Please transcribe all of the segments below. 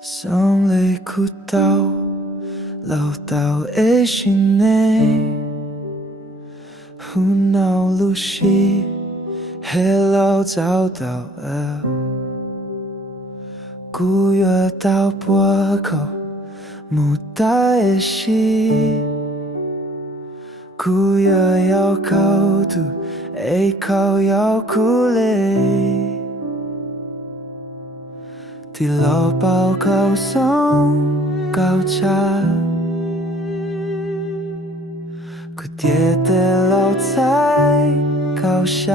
上里古道，老道的心内，胡闹路西，黑老早到了，古月到波口，木大的西，古月要靠土，爱靠要苦累。地老包靠松高茶，古爹的老在高下，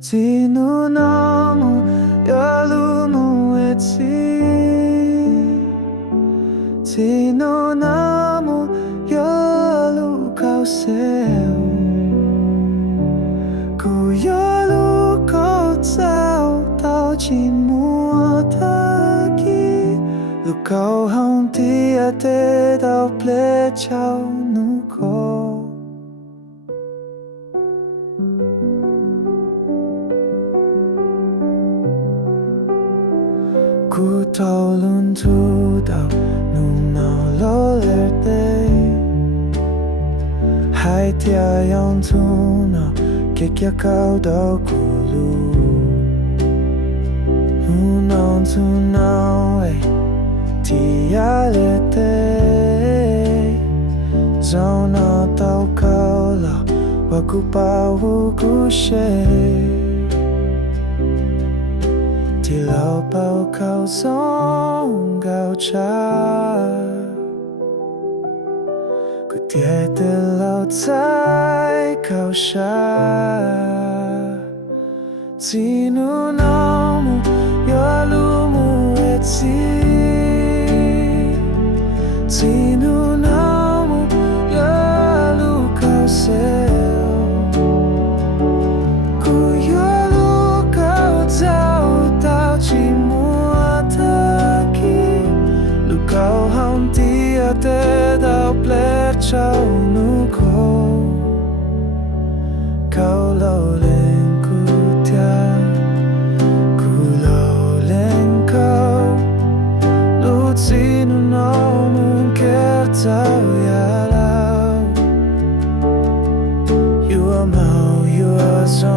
只努那么有路木的只，只努那么有路高塞，古有路。找到寂寞的记，路口红地啊得到不桥路口，骨头轮土到路脑落来的，海底用土脑给给搞到咕噜。土脑诶，地下来的，找那到高了，我古保护古些，地老包靠松高茶，古爹的老在高下，只努那么。有路木的只，只努那么有路高塞，古有路高找到寂寞的记，路高行地啊得到不桥路口，高楼连古条。早呀老，有啊毛有啊松，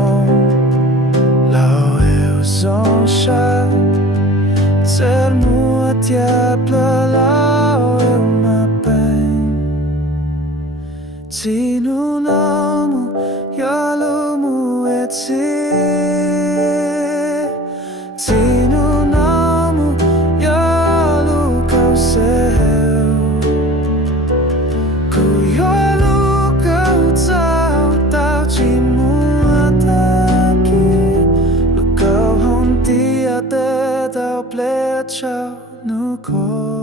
老有松沙，这木啊贴不老有马奔，只努那木有路木的只，只努那木有路高塞。得到不了桥路口。